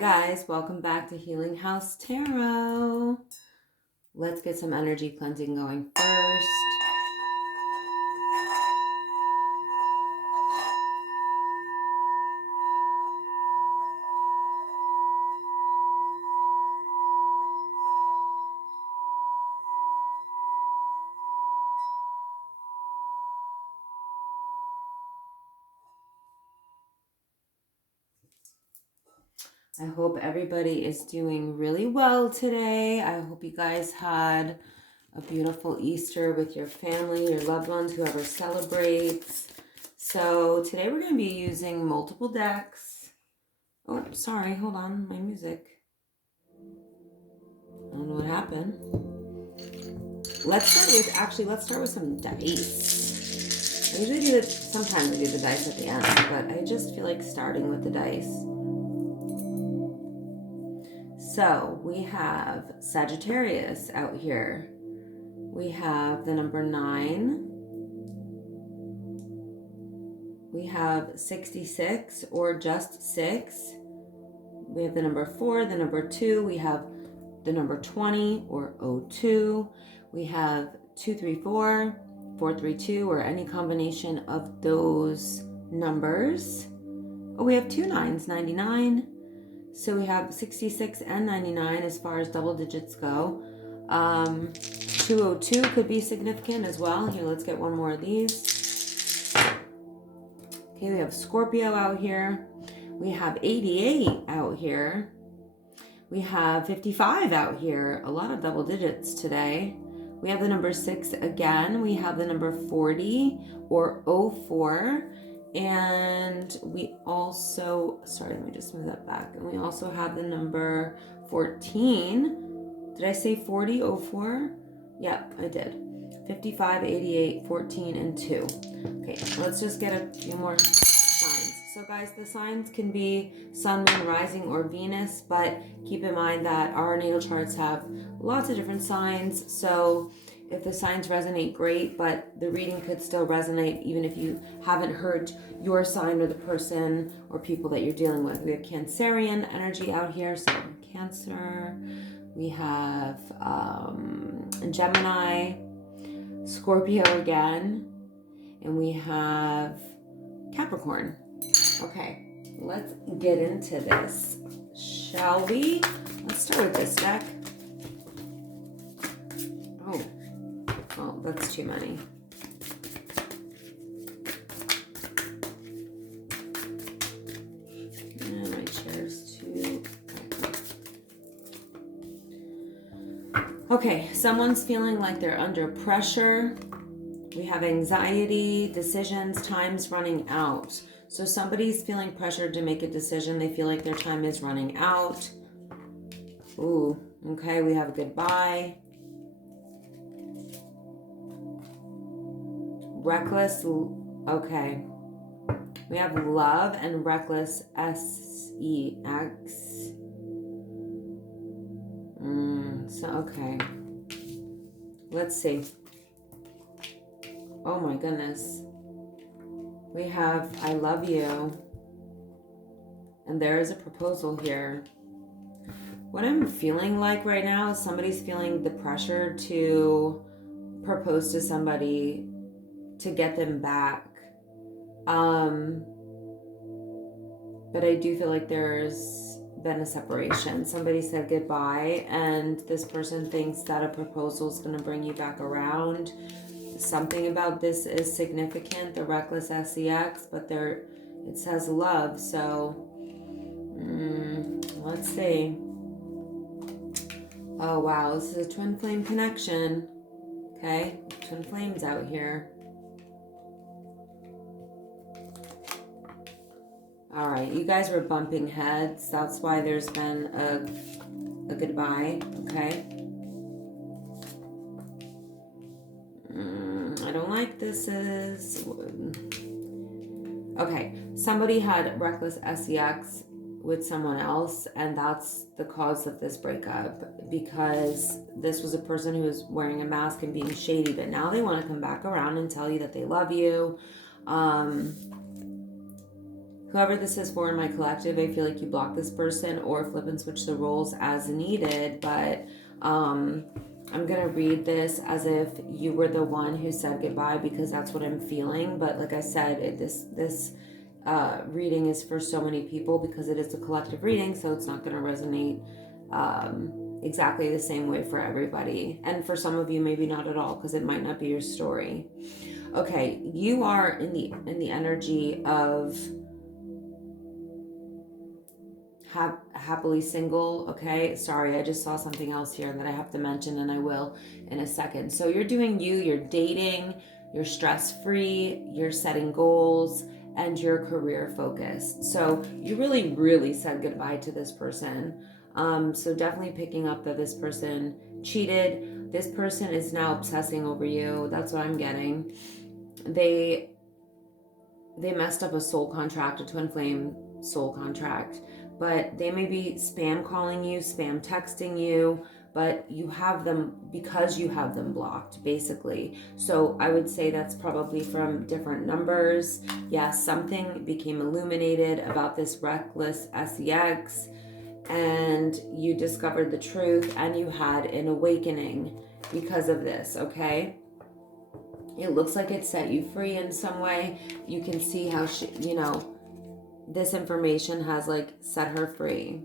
guys, welcome back to Healing House Tarot. Let's get some energy cleansing going first. I hope everybody is doing really well today. I hope you guys had a beautiful Easter with your family, your loved ones, whoever celebrates. So today we're going to be using multiple decks. Oh, sorry, hold on, my music. I don't know what happened. Let's start with some dice. I usually do sometimes I do the dice at the end, but I just feel like starting with the dice. So we have Sagittarius out here. We have the number 9. We have 66 or just 6. We have the number 4, the number 2. We have the number 20 or 02. We have 234, 432, or any combination of those numbers. Oh, we have 2 9s, 99. So we have 66 and 99 as far as double digits go. 202 could be significant as well. Here, let's get one more of these. Okay, we have Scorpio out here. We have 88 out here. We have 55 out here. A lot of double digits today. We have the number 6 again. We have the number 40 or 04. And we also, sorry, let me just move that back. And we also have the number 14. Did I say 40, 04? Yep, I did. 55, 88, 14, and 2. Okay, let's just get a few more signs. So guys, the signs can be Sun, Moon, Rising, or Venus, but keep in mind that our natal charts have lots of different signs. So if the signs resonate, great, but the reading could still resonate even if you haven't heard your sign or the person or people that you're dealing with. We have Cancerian energy out here, so Cancer. We have Gemini, Scorpio again, and we have Capricorn. Okay, let's get into this, shall we? Let's start with this deck. Oh. Oh, that's too many. And my chair's too... Okay, someone's feeling like they're under pressure. We have anxiety, decisions, time's running out. So somebody's feeling pressured to make a decision. They feel like their time is running out. Ooh, okay, we have a goodbye. Reckless, okay. We have love and reckless, SEX. So, okay. Let's see. Oh my goodness. We have I love you. And there is a proposal here. What I'm feeling like right now is somebody's feeling the pressure to propose to somebody to get them back. But I do feel like there's been a separation. Somebody said goodbye, and this person thinks that a proposal is going to bring you back around. Something about this is significant, the reckless SEX, but there it says love, so let's see. Oh wow, this is a twin flame connection. Okay, twin flames out here. All right, you guys were bumping heads. That's why there's been a goodbye, okay? I don't like this is... Okay, somebody had reckless SEX with someone else, and that's the cause of this breakup, because this was a person who was wearing a mask and being shady, but now they want to come back around and tell you that they love you. Whoever this is for in my collective, I feel like you block this person or flip and switch the roles as needed. But I'm going to read this as if you were the one who said goodbye, because that's what I'm feeling. But like I said, this reading is for so many people because it is a collective reading, so it's not going to resonate exactly the same way for everybody. And for some of you, maybe not at all, because it might not be your story. Okay, you are in the energy of happily single. Okay, sorry, I just saw something else here that I have to mention, and I will in a second. So you're doing you're dating, you're stress-free, you're setting goals, and you're career focused. So you really, really said goodbye to this person. So definitely picking up that this person cheated. This person is now obsessing over you. That's what I'm getting. They messed up a soul contract, a twin flame soul contract, but they may be spam calling you, spam texting you, but you have them because you have them blocked, basically. So I would say that's probably from different numbers. Yeah, something became illuminated about this reckless sex, and you discovered the truth, and you had an awakening because of this, okay? It looks like it set you free in some way. You can see how she, this information has like set her free.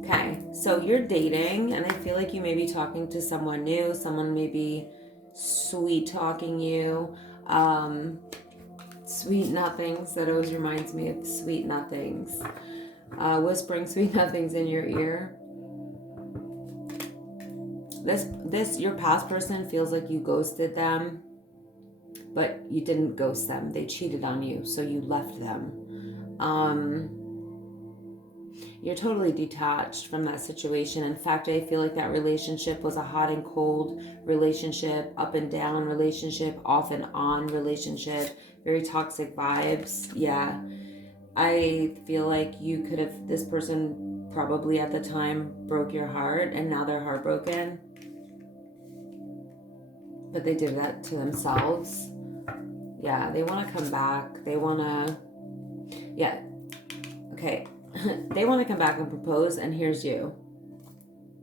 Okay, so you're dating, and I feel like you may be talking to someone new. Someone may be sweet talking you. Sweet nothings. That always reminds me of sweet nothings. Whispering sweet nothings in your ear. This your past person feels like you ghosted them, but you didn't ghost them. They cheated on you, so you left them. You're totally detached from that situation. In fact, I feel like that relationship was a hot and cold relationship, up and down relationship, off and on relationship, very toxic vibes. Yeah. I feel like this person probably at the time broke your heart, and now they're heartbroken. But they did that to themselves. Yeah, they want to come back. They want to, yeah, okay. They want to come back and propose, and here's you.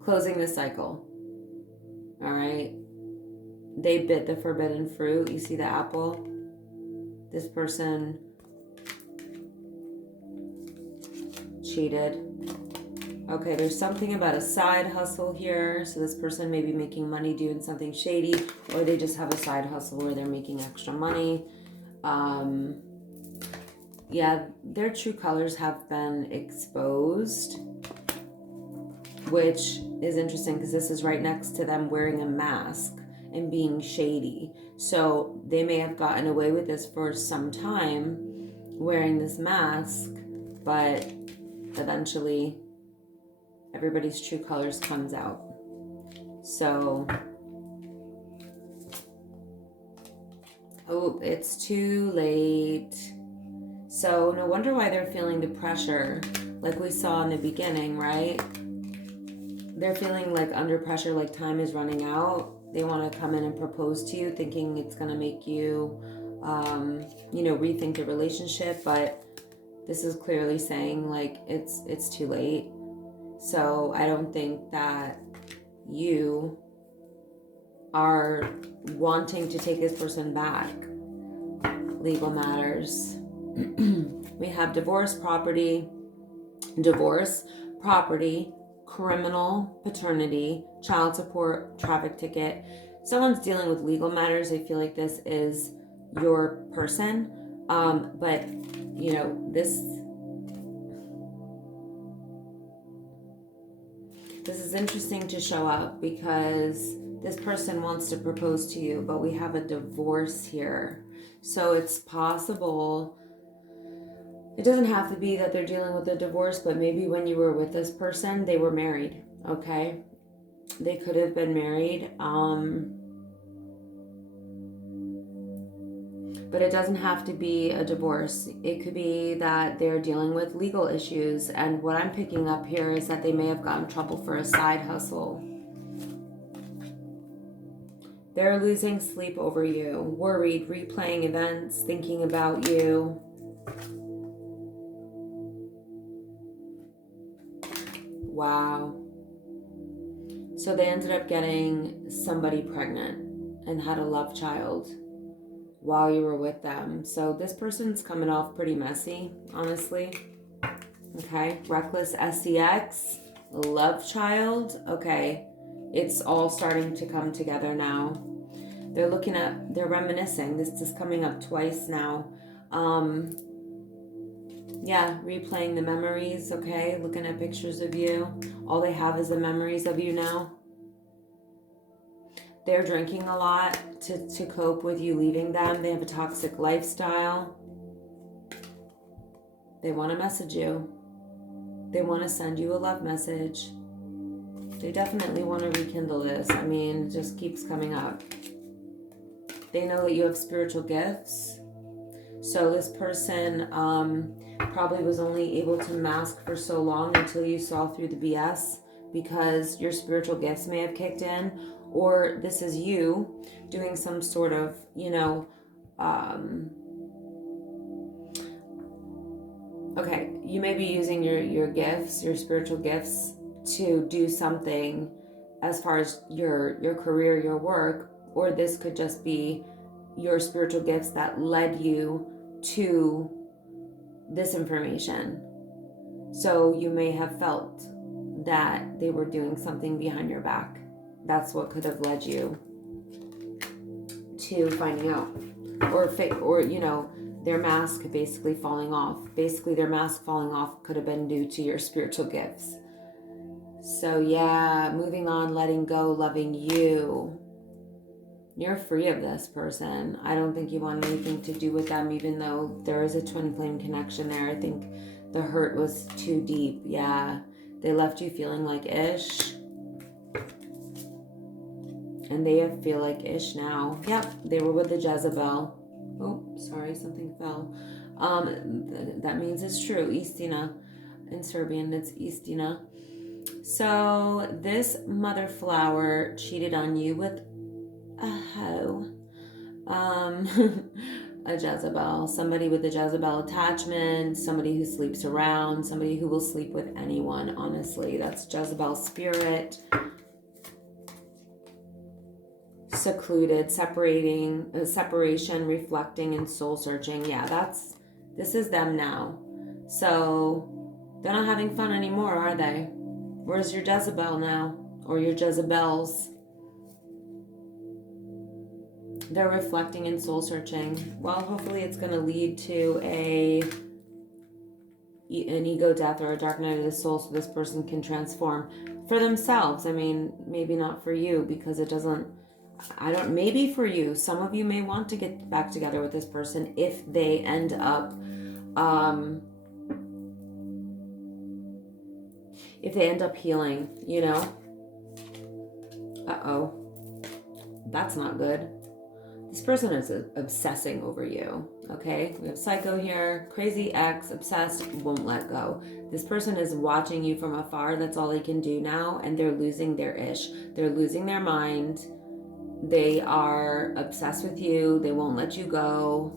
Closing the cycle. All right. They bit the forbidden fruit. You see the apple? This person cheated. Okay, there's something about a side hustle here. So this person may be making money doing something shady, or they just have a side hustle where they're making extra money. Yeah, their true colors have been exposed, which is interesting because this is right next to them wearing a mask and being shady. So they may have gotten away with this for some time, wearing this mask, but eventually everybody's true colors comes out. So, oh, it's too late. So no wonder why they're feeling the pressure, like we saw in the beginning, right? They're feeling like under pressure, like time is running out. They want to come in and propose to you, thinking it's going to make you, rethink the relationship. But this is clearly saying like it's too late. So I don't think that you are wanting to take this person back. Legal matters. We have divorce, property, criminal, paternity, child support, traffic ticket. Someone's dealing with legal matters. I feel like this is your person. But this is interesting to show up because this person wants to propose to you, but we have a divorce here. So it's possible. It doesn't have to be that they're dealing with a divorce, but maybe when you were with this person, they were married, okay? They could have been married. But it doesn't have to be a divorce. It could be that they're dealing with legal issues. And what I'm picking up here is that they may have gotten in trouble for a side hustle. They're losing sleep over you, worried, replaying events, thinking about you. Wow. So they ended up getting somebody pregnant and had a love child while you were with them. So this person's coming off pretty messy, honestly. Okay, reckless sex, love child. Okay, it's all starting to come together now. They're reminiscing. This is coming up twice now. Yeah, replaying the memories, okay? Looking at pictures of you. All they have is the memories of you now. They're drinking a lot to cope with you leaving them. They have a toxic lifestyle. They want to message you. They want to send you a love message. They definitely want to rekindle this. I mean, it just keeps coming up. They know that you have spiritual gifts. So this person probably was only able to mask for so long until you saw through the BS, because your spiritual gifts may have kicked in, or this is you doing some sort of, okay, you may be using your gifts, your spiritual gifts, to do something as far as your career, your work, or this could just be your spiritual gifts that led you to this information. So you may have felt that they were doing something behind your back. That's what could have led you to finding out, or their mask basically falling off. Basically, their mask falling off could have been due to your spiritual gifts. So yeah, moving on, letting go, loving you. You're free of this person. I don't think you want anything to do with them, even though there is a twin flame connection there. I think the hurt was too deep. Yeah, they left you feeling like ish. And they feel like ish now. Yep, they were with the Jezebel. Oh, sorry, something fell. That means it's true. Istina. In Serbian, it's Istina. So this mother flower cheated on you with a hoe. A Jezebel. Somebody with a Jezebel attachment. Somebody who sleeps around. Somebody who will sleep with anyone, honestly. That's Jezebel spirit. Secluded, separation, reflecting, and soul searching. Yeah, this is them now. So they're not having fun anymore, are they? Where's your Jezebel now? Or your Jezebels? They're reflecting and soul searching. Well, hopefully it's going to lead to an ego death or a dark night of the soul, so this person can transform for themselves. I mean, maybe not for you, because it doesn't, maybe for you. Some of you may want to get back together with this person if they end up healing, Uh-oh. That's not good. This person is obsessing over you, okay? We have psycho here, crazy ex, obsessed, won't let go. This person is watching you from afar. That's all they can do now, and they're losing their ish. They're losing their mind. They are obsessed with you. They won't let you go.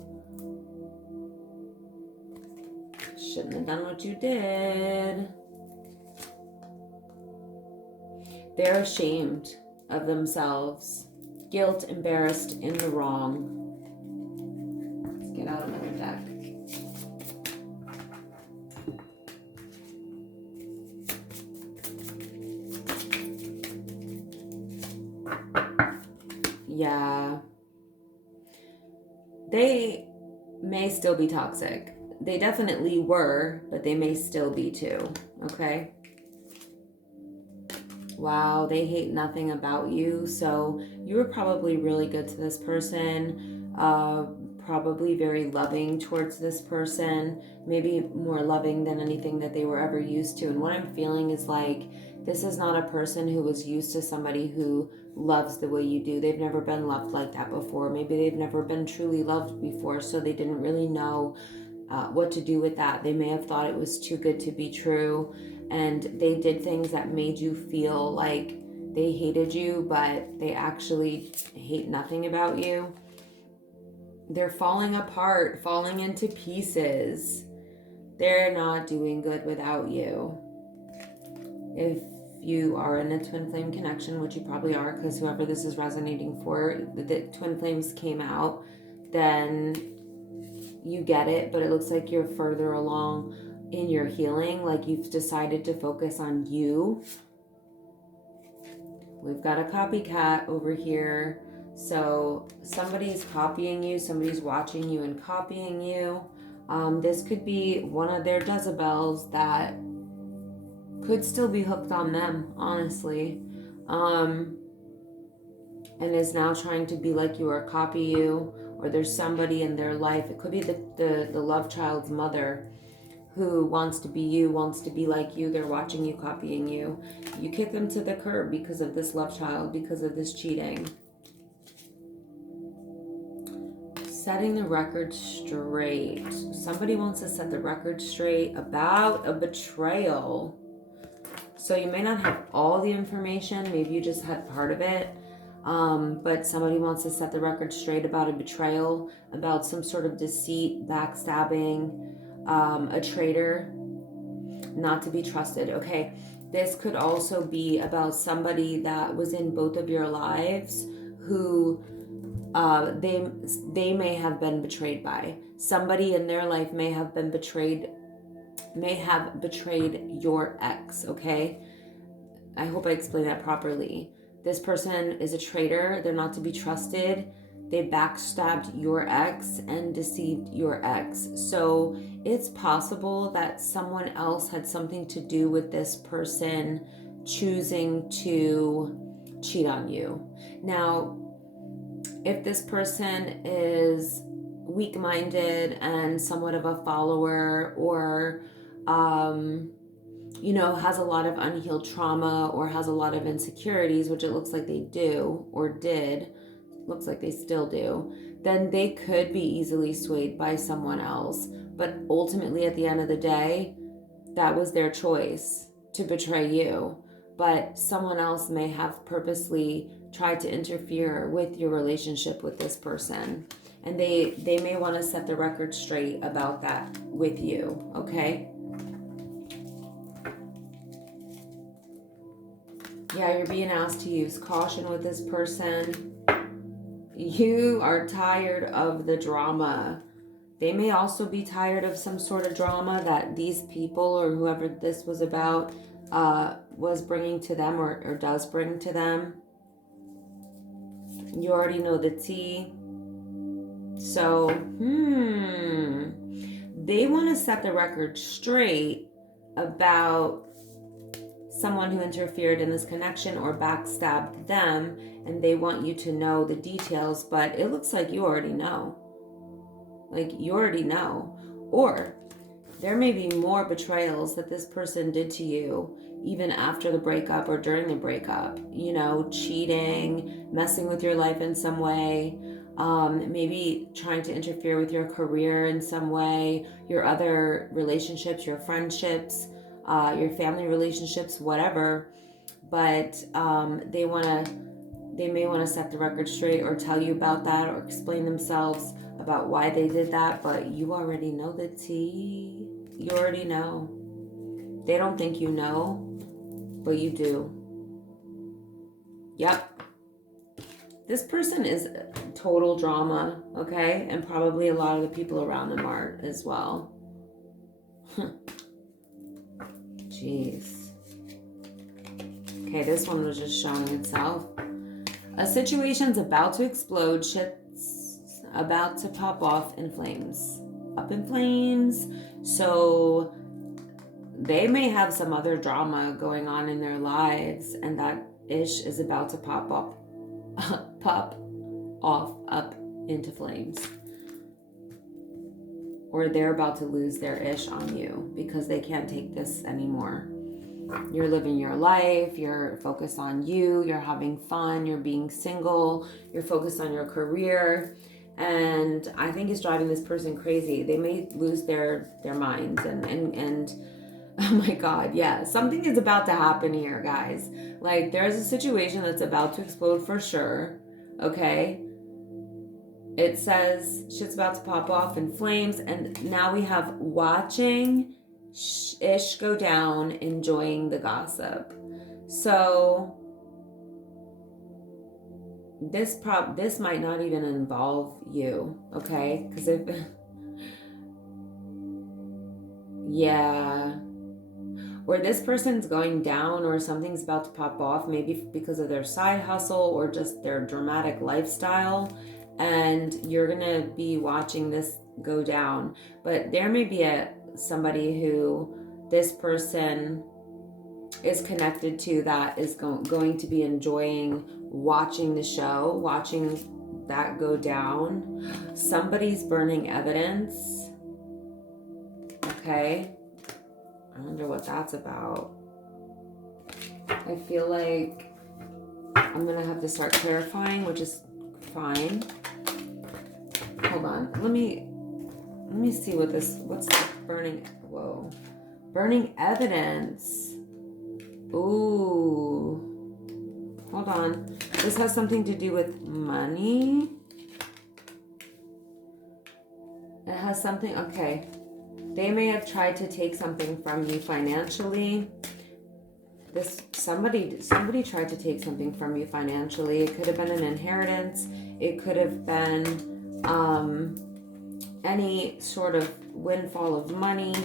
Shouldn't have done what you did. They're ashamed of themselves. Guilt, embarrassed, in the wrong. Let's get out another deck. Yeah. They may still be toxic. They definitely were, but they may still be too. Okay? Wow, they hate nothing about you. So you were probably really good to this person, probably very loving towards this person, maybe more loving than anything that they were ever used to. And what I'm feeling is like, this is not a person who was used to somebody who loves the way you do. They've never been loved like that before. Maybe they've never been truly loved before, so they didn't really know what to do with that. They may have thought it was too good to be true. And they did things that made you feel like they hated you, but they actually hate nothing about you. They're falling apart, falling into pieces. They're not doing good without you. If you are in a twin flame connection, which you probably are, because whoever this is resonating for, the twin flames came out, then you get it, but it looks like you're further along in your healing, like you've decided to focus on you. We've got a copycat over here. So somebody's copying you, somebody's watching you and copying you. This could be one of their Jezebels that could still be hooked on them, honestly. And is now trying to be like you or copy you, or there's somebody in their life. It could be the love child's mother who wants to be you, wants to be like you. They're watching you, copying you. You kick them to the curb because of this love child, because of this cheating. Setting the record straight. Somebody wants to set the record straight about a betrayal. So you may not have all the information. Maybe you just had part of it. But somebody wants to set the record straight about a betrayal, about some sort of deceit, backstabbing, a traitor, not to be trusted. Okay, this could also be about somebody that was in both of your lives who they may have been betrayed by. Somebody in their life may have been betrayed, may have betrayed your ex, okay? I hope I explained that properly. This person is a traitor. They're not to be trusted. They backstabbed your ex and deceived your ex. So it's possible that someone else had something to do with this person choosing to cheat on you. Now, if this person is weak-minded and somewhat of a follower, or has a lot of unhealed trauma, or has a lot of insecurities, which it looks like they do or did, looks like they still do, then they could be easily swayed by someone else. But ultimately, at the end of the day, that was their choice to betray you. But someone else may have purposely tried to interfere with your relationship with this person. And they may want to set the record straight about that with you, okay? Yeah, you're being asked to use caution with this person. You are tired of the drama. They may also be tired of some sort of drama that these people or whoever this was about was bringing to them, or does bring to them. You already know the tea. So, they want to set the record straight about someone who interfered in this connection or backstabbed them, and they want you to know the details, but it looks like you already know. Like, you already know. Or there may be more betrayals that this person did to you even after the breakup or during the breakup. Cheating, messing with your life in some way, maybe trying to interfere with your career in some way, your other relationships, your friendships, your family relationships, whatever. But they may want to set the record straight or tell you about that or explain themselves about why they did that. But you already know the tea. You already know. They don't think you know, but you do. Yep. This person is total drama, okay? And probably a lot of the people around them are as well. Jeez. Okay, this one was just showing itself. A situation's about to explode. Shit's about to pop off in flames. Up in flames. So they may have some other drama going on in their lives, and that ish is about to pop off up into flames. Or they're about to lose their ish on you because they can't take this anymore. You're living your life, you're focused on you, you're having fun, you're being single, you're focused on your career, and I think it's driving this person crazy. They may lose their minds and Oh my God, yeah. Something is about to happen here, guys. Like, there's a situation that's about to explode for sure. Okay? It says shit's about to pop off in flames. And now we have watching ish go down, enjoying the gossip. So this might not even involve you. Okay? Because if... yeah... or this person's going down, or something's about to pop off, maybe because of their side hustle or just their dramatic lifestyle, and you're gonna be watching this go down. But there may be somebody who this person is connected to that is going to be enjoying watching the show, watching that go down. Somebody's burning evidence. Okay. I wonder what that's about. I feel like I'm gonna have to start clarifying, which is fine. Hold on. Let me see what's the burning, whoa. Burning evidence. Ooh. Hold on. This has something to do with money. It has something, okay. They may have tried to take something from you financially. Somebody tried to take something from you financially. It could have been an inheritance. It could have been any sort of windfall of money.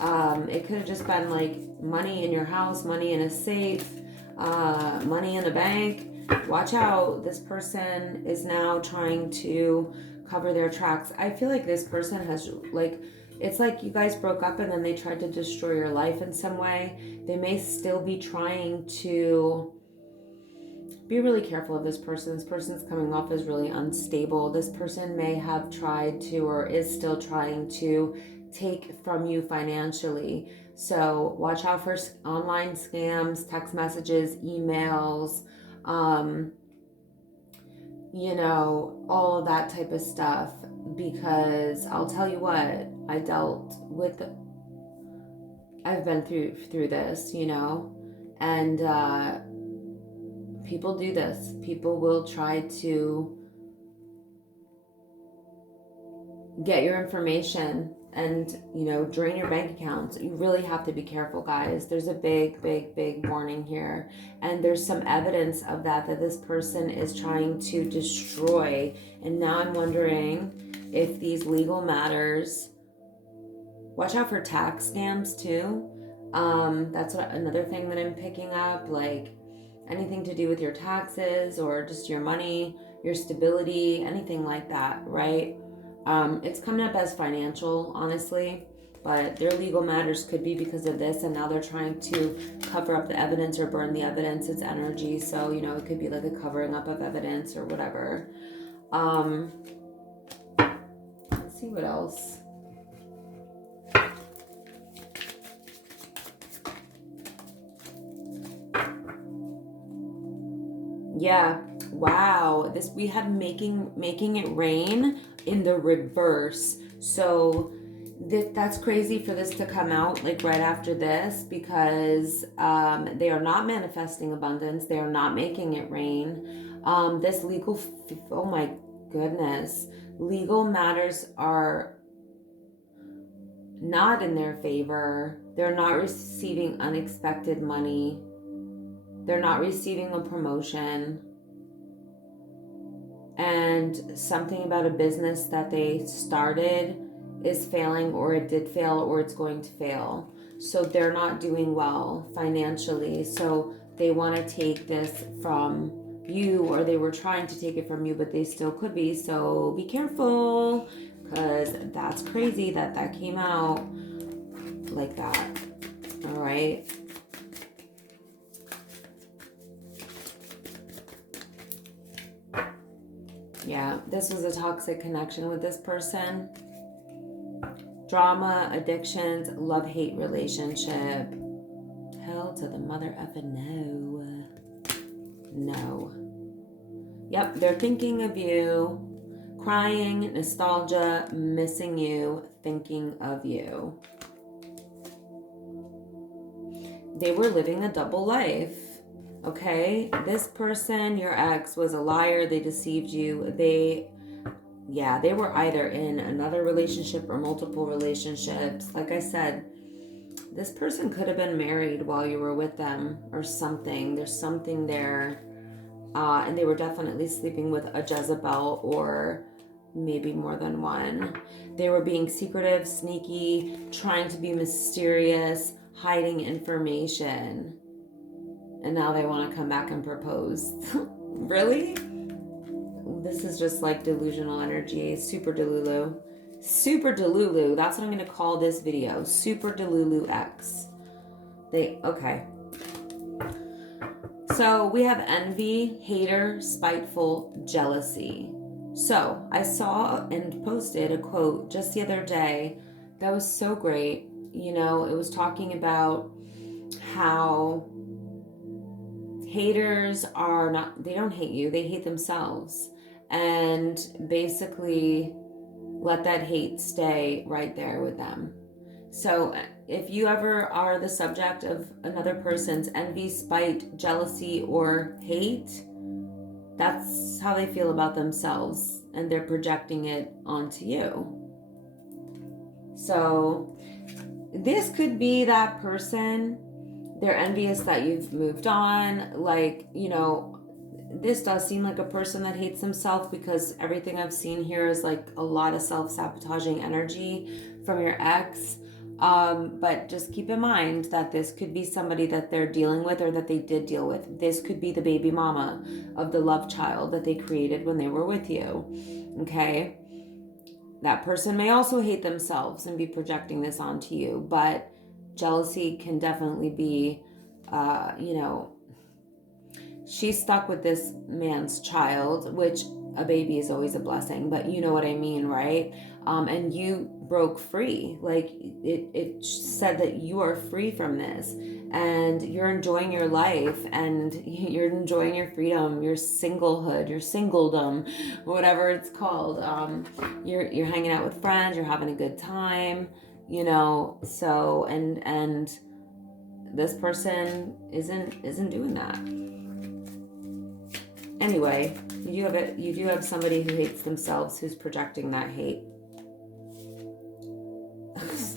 It could have just been like money in your house, money in a safe, money in the bank. Watch out. This person is now trying to cover their tracks. I feel like this person has like... it's like you guys broke up and then they tried to destroy your life in some way. They may still be trying to... be really careful of this person. This person's coming off as really unstable. This person may have tried to, or is still trying to, take from you financially. So watch out for online scams, text messages, emails, you know, all of that type of stuff. Because I'll tell you what, I've been through this, you know, and people do this. People will try to get your information and, you know, drain your bank accounts. You really have to be careful, guys. There's a big warning here. And there's some evidence of that this person is trying to destroy. And now I'm wondering if these legal matters... watch out for tax scams too. That's another thing that I'm picking up, like anything to do with your taxes or just your money, your stability, anything like that, right? It's coming up as financial, honestly, but their legal matters could be because of this, and now they're trying to cover up the evidence or burn the evidence. It's energy, so, you know, it could be like a covering up of evidence or whatever. Let's see what else. Yeah, wow. This, we had making it rain in the reverse. So that's crazy for this to come out like right after this, because they are not manifesting abundance. They are not making it rain. This legal, oh my goodness, legal matters are not in their favor. They're not receiving unexpected money. They're not receiving a promotion. And something about a business that they started is failing, or it did fail, or it's going to fail. So they're not doing well financially. So they want to take this from you, or they were trying to take it from you, but they still could be. So be careful, because that's crazy that came out like that. All right. Yeah, this was a toxic connection with this person. Drama, addictions, love-hate relationship. Hell to the mother effing no. No. Yep, they're thinking of you. Crying, nostalgia, missing you, thinking of you. they were living a double life. Okay, this person, your ex, was a liar. They deceived you. They were either in another relationship or multiple relationships. Like I said, this person could have been married while you were with them or something. There's something there. And they were definitely sleeping with a Jezebel or maybe more than one. They were being secretive, sneaky, trying to be mysterious, hiding information. And now they want to come back and propose. Really? This is just like delusional energy. Super Delulu. Super Delulu. That's what I'm going to call this video. Super Delulu X. Okay. So we have envy, hater, spiteful, jealousy. So I saw and posted a quote just the other day that was so great. You know, it was talking about how haters are not, they don't hate you, they hate themselves. And basically let that hate stay right there with them. So if you ever are the subject of another person's envy, spite, jealousy, or hate, that's how they feel about themselves, and they're projecting it onto you. So this could be that person. They're envious that you've moved on. Like, you know, this does seem like a person that hates themselves, because everything I've seen here is like a lot of self-sabotaging energy from your ex. But just keep in mind that this could be somebody that they're dealing with, or that they did deal with. This could be the baby mama of the love child that they created when they were with you. Okay? That person may also hate themselves and be projecting this onto you, but jealousy can definitely be, she's stuck with this man's child, which a baby is always a blessing, but you know what I mean, right? And you broke free. Like it said that you are free from this, and you're enjoying your life, and you're enjoying your freedom, your singlehood, your singledom, whatever it's called. You're hanging out with friends, you're having a good time, you know. So and this person isn't doing that. Anyway, you do have somebody who hates themselves, who's projecting that hate.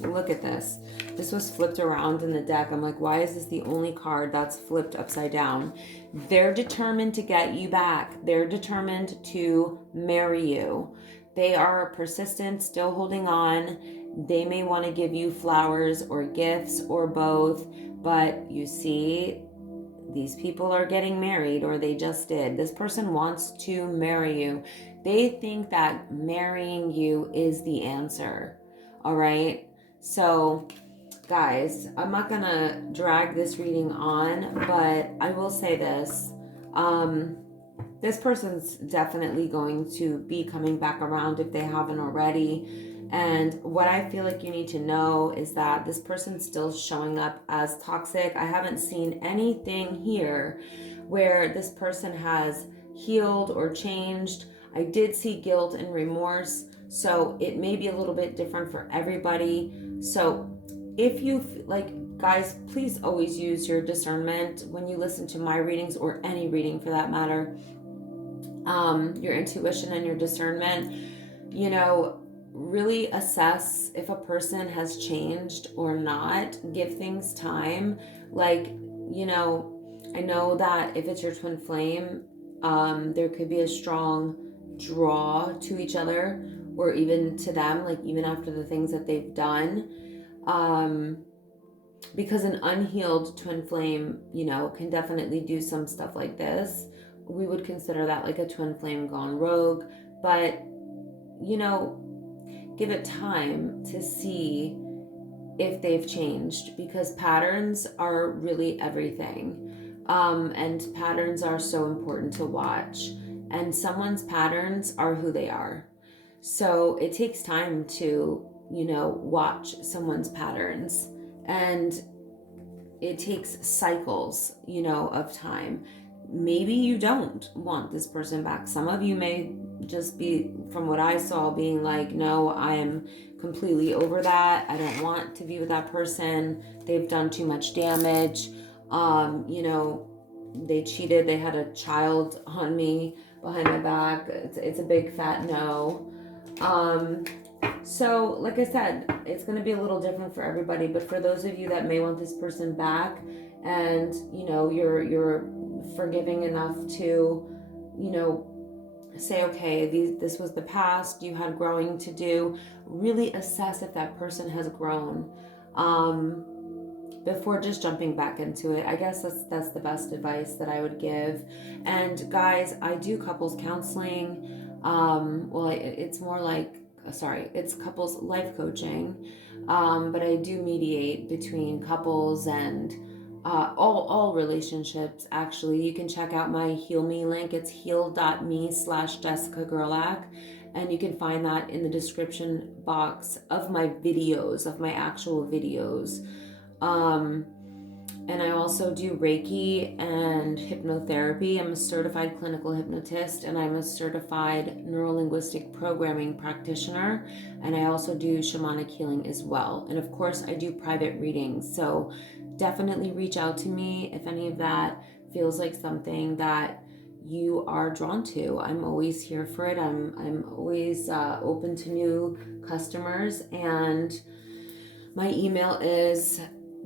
Look at this. This was flipped around in the deck. I'm like, why is this the only card that's flipped upside down? They're determined to get you back. They're determined to marry you. They are persistent, still holding on. They may want to give you flowers or gifts or both, but you see, these people are getting married, or they just did. This person wants to marry you. They think that marrying you is the answer. All right? So, guys, I'm not going to drag this reading on, but I will say this. This person's definitely going to be coming back around if they haven't already. And what I feel like you need to know is that this person's still showing up as toxic. I haven't seen anything here where this person has healed or changed. I did see guilt and remorse, so it may be a little bit different for everybody. So if you, like, guys, please always use your discernment when you listen to my readings, or any reading for that matter. Your intuition and your discernment, you know, really assess if a person has changed or not. Give things time. Like, you know, I know that if it's your twin flame, there could be a strong draw to each other, or even to them, like even after the things that they've done. Because an unhealed twin flame, you know, can definitely do some stuff like this. We would consider that like a twin flame gone rogue. But, you know, give it time to see if they've changed, because patterns are really everything. And patterns are so important to watch. And someone's patterns are who they are. So it takes time to, you know, watch someone's patterns. And it takes cycles, you know, of time. Maybe you don't want this person back. Some of you may just be, from what I saw, being like, no, I am completely over that. I don't want to be with that person. They've done too much damage. You know, they cheated. They had a child on me behind my back. It's a big fat no. So like I said, it's going to be a little different for everybody, but for those of you that may want this person back, and you know, you're forgiving enough to, you know, say, okay, this was the past, you had growing to do. Really assess if that person has grown before just jumping back into it. I guess that's the best advice that I would give. And guys, I do couples counseling. Well, it's more like, it's couples life coaching, but I do mediate between couples and all relationships. Actually, you can check out my Heal Me link. It's heal.me/Jessica Gerlach, and you can find that in the description box of my videos, of my actual videos. And I also do Reiki and hypnotherapy. I'm a certified clinical hypnotist, and I'm a certified Neurolinguistic Programming Practitioner, and I also do shamanic healing as well. And of course, I do private readings. So definitely reach out to me if any of that feels like something that you are drawn to. I'm always here for it. I'm always open to new customers, and my email is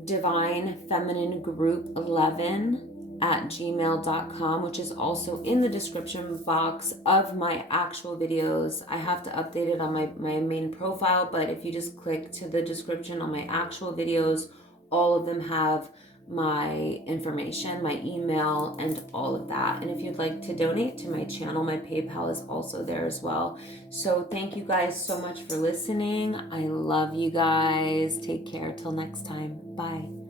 divinefeminingroup11@gmail.com, which is also in the description box of my actual videos. I have to update it on my main profile, but if you just click to the description on my actual videos, all of them have my information, my email, and all of that. And if you'd like to donate to my channel, my PayPal is also there as well. So thank you guys so much for listening. I love you guys. Take care till next time. Bye.